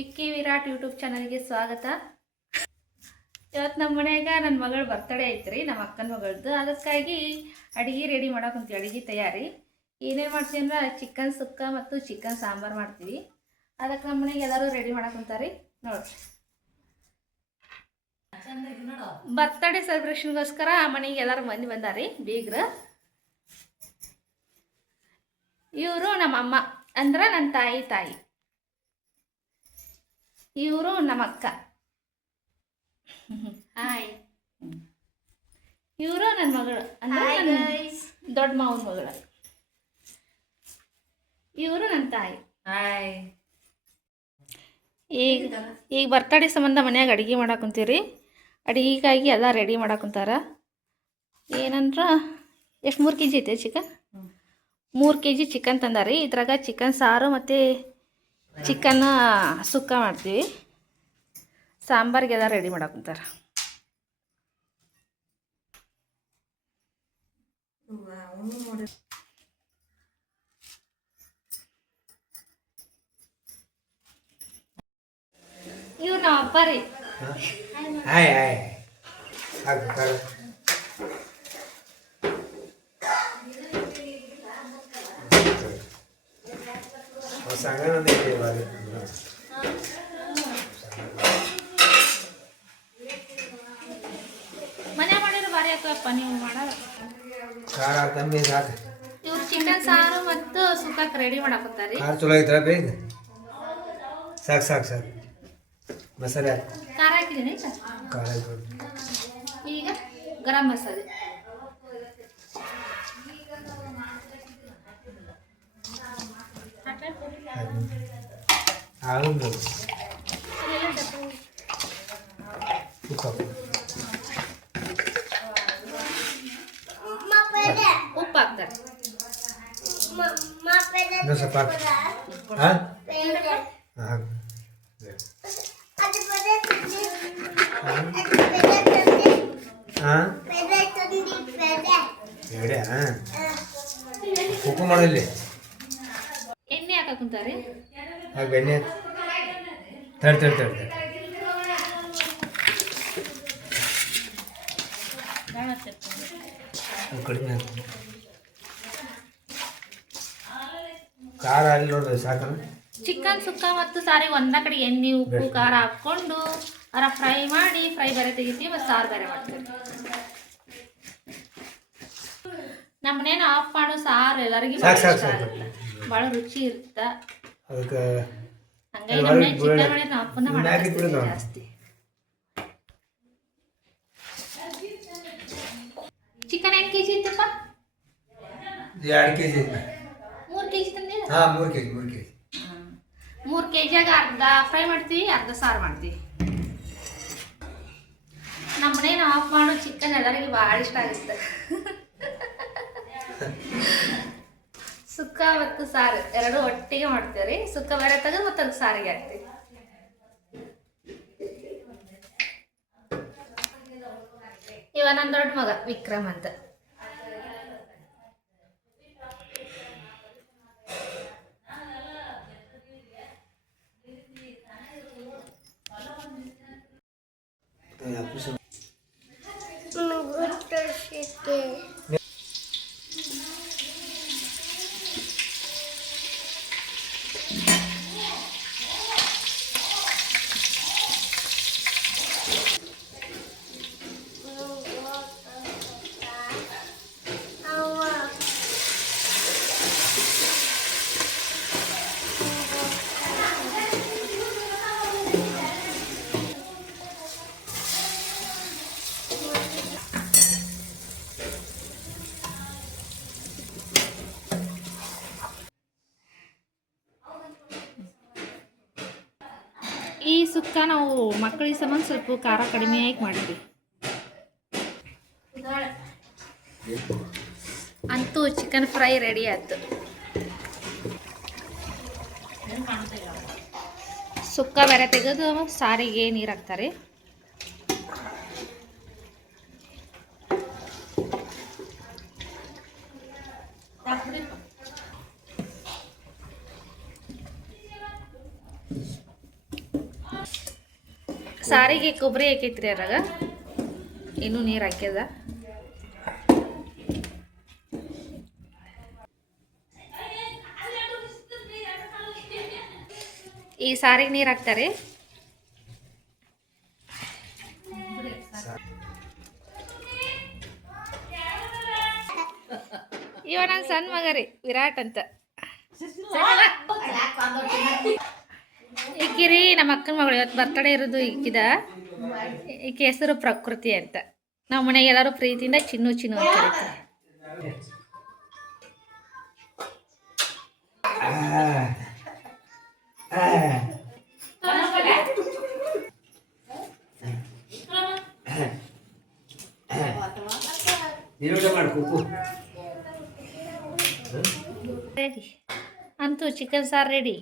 Vicky Virat YouTube ಚಾನಲ್ಗೆ ಸ್ವಾಗತ. ಇವತ್ತು ನಮ್ಮ ಮನೆಯಾಗ ನನ್ನ ಮಗಳ ಬರ್ತಡೇ ಐತ್ರಿ, ನಮ್ಮ ಅಕ್ಕನ ಮಗಳದ್ದು. ಅದಕ್ಕಾಗಿ ಅಡುಗೆ ರೆಡಿ ಮಾಡಕ್ಕೆ ಅಡುಗೆ ತಯಾರಿ ಏನೇನು ಮಾಡ್ತೀವಿ ಅಂದ್ರೆ ಚಿಕನ್ ಸುಕ್ಕ ಮತ್ತು ಚಿಕನ್ ಸಾಂಬಾರು ಮಾಡ್ತೀವಿ. ಅದಕ್ಕೆ ನಮ್ಮ ಮನೆಗೆ ಎಲ್ಲರೂ ರೆಡಿ ಮಾಡಕ್ಕಂತಾರೆ ನೋಡ್ರಿ. ಬರ್ತಡೇ ಸೆಲೆಬ್ರೇಷನ್ಗೋಸ್ಕರ ಆ ಮನೆಗೆ ಎಲ್ಲರೂ ಮಂದಿ ಬಂದಾರಿ ಬೀಗ್ರ. ಇವರು ನಮ್ಮಮ್ಮ ಅಂದ್ರೆ ನನ್ನ ತಾಯಿ. ಇವರು ನಮ್ಮ ಅಕ್ಕ. ಹಾಯ್. ಇವರು ನನ್ನ ಮಗಳು ಅಂದ್ರೆ ದೊಡ್ಡ ಮಾವನ ಮಗಳು. ಇವರು ನನ್ನ ತಾಯಿ. ಹಾಯ್. ಈಗ ಬರ್ತಡೇ ಸಂಬಂಧ ಮನ್ಯಾಗ ಅಡುಗೆ ಮಾಡಾಕುಂತೀವಿ. ಅಡುಗೆಗಾಗಿ ಎಲ್ಲ ರೆಡಿ ಮಾಡಾಕುಂತಾರ. ಏನಂದ್ರೆ ಎಷ್ಟು 3 kg ಐತೆ ಚಿಕನ್? 3 kg chicken ತಂದಾರಿ. ಇದ್ರಾಗ ಚಿಕನ್ ಸಾರು ಮತ್ತು ಚಿಕನ್ ಸುಕ್ಕ ಮಾಡ್ತೀವಿ. ಸಾಂಬಾರಿಗೆಲ್ಲ ರೆಡಿ ಮಾಡಾಕುಂತಾರ. ಇವ್ರು ನಮ್ಮ ಅಪ್ಪ ರೀ. ಮನೆ ಮಾಡಿದ್ರೆ ಬಾರಿ ಆಗ್ತವಪ್ಪ ನೀವು ಮಾಡೋದು. ಇವ್ರು ಚಿಕನ್ ಸಾರು ಮತ್ತು ಸುಕ್ಕಕ್ಕೆ ರೆಡಿ ಮಾಡಾಕತ್ತಾರೆ. ಚಲೋ ಐತ್ರ ಬೇಗ ಸಾಕು ಮಸಾಲೆ ಖಾರ ಹಾಕಿದ್ದೀನಿ. ಈಗ ಗರಂ ಮಸಾಲೆ, ಉಪ್ಪು ಹಾಕ್ತಾರೆ. ಉಪ್ಪು ಮಾಡಲಿ ಎಣ್ಣೆ ಹಾಕುಂತಾರೆ. ಬೆಣ್ಣೆ ತಡ್ತಾರೆ ಕಡಿಮೆ ಖಾರ ಅಲ್ಲಿ ನೋಡ್ರಿ ಸಾಕಲ್ಲ. ಚಿಕನ್ ಸುಕ್ಕ ಮತ್ತು ಸಾರಿ ಒಂದ ಕಡೆ ಎಣ್ಣೆ ಉಪ್ಪು ಖಾರ ಹಾಕ್ಕೊಂಡು ಅರ ಫ್ರೈ ಮಾಡಿ ಬೇರೆ ತೆಗಿತೀವಿ ಮತ್ತು ಸಾರು ಬೇರೆ ಮಾಡ್ತೀವಿ. ನಮ್ಮನೇನು ಆಫ್ ಮಾಡೋ ಸಾರು ಎಲ್ಲರಿಗೂ ಭಾಳ ರುಚಿ ಇರುತ್ತೆ. ಹಂಗಾಗಿ ನಮ್ಮನೆ ಚಿಕನ್ ಮಾಡಿದ್ರೆ ನಾವು ಅಪ್ಪನ ಮಾಡೋದು ಜಾಸ್ತಿ. ಚಿಕನ್ 8 kg ಇತ್ತಪ್ಪ? 2 kg. 3 kg ತಂದಿಲ್ಲ? 3 kg. 3 kg ಅರ್ಧ ಫ್ರೈ ಮಾಡ್ತೀವಿ, ಅರ್ಧ ಸಾರು ಮಾಡ್ತೀವಿ. ನಮ್ಮನೇನು ಆಫ್ ಮಾಡೋ ಚಿಕನ್ ಎಲ್ಲರಿಗೂ ಭಾಳ ಇಷ್ಟ ಆಗುತ್ತೆ. ಸುಕ್ಕ ಮತ್ತು ಸಾರು ಎರಡು ಒಟ್ಟಿಗೆ ಮಾಡ್ತೀವಿ. ಸುಕ್ಕ ಬೇರೆ ತೆಗೆದು ಮತ್ತು ಅದಕ್ಕೆ ಸಾರಿಗೆ ಹಾಕ್ತೀವಿ. ಇವ ನನ್ನ ದೊಡ್ಡ ಮಗ ವಿಕ್ರಮ್ ಅಂತ. ಈ ಸುಕ್ಕ ನಾವು ಮಕ್ಕಳಿಗೆ ಸಂಬಂಧ ಸ್ವಲ್ಪ ಖಾರ ಕಡಿಮೆಯಾಗಿ ಮಾಡಿದ್ವಿ. ಅಂತೂ ಚಿಕನ್ ಫ್ರೈ ರೆಡಿ ಆಯ್ತು. ಸುಕ್ಕ ಬೇರೆ ತೆಗೆದು ಸಾರಿಗೆ ನೀರು ಹಾಕ್ತಾರೆ. ಸಾರಿಗೆ ಕೊಬ್ಬರಿ ಹಾಕೈತ್ರಿ ಅದ್ರಾಗ ಇನ್ನೂ ನೀರು ಹಾಕ್ಯದ. ಈ ಸಾರಿಗೆ ನೀರು ಹಾಕ್ತಾರೆ. ಇವ ನನ್ನ ಸಣ್ಣ ಮಗ ರೀ ವಿರಾಟ್ ಅಂತ. ಈಕಿರಿ ನಮ್ಮ ಅಕ್ಕನ ಮಗಳು ಇವತ್ತು ಬರ್ತಡೇ ಇರೋದು ಈಕಿದ. ಈಕೆ ಹೆಸರು ಪ್ರಕೃತಿ ಅಂತ. ನಮ್ಮ ಮನೆಗೆ ಎಲ್ಲರೂ ಪ್ರೀತಿಯಿಂದ ಚಿನ್ನು ಚಿನ್ನು ಅಂತ ಕರೀತಾರೆ. ರೆಡಿ ಅಂತೂ ಚಿಕನ್ ಸಾರು ರೆಡಿ.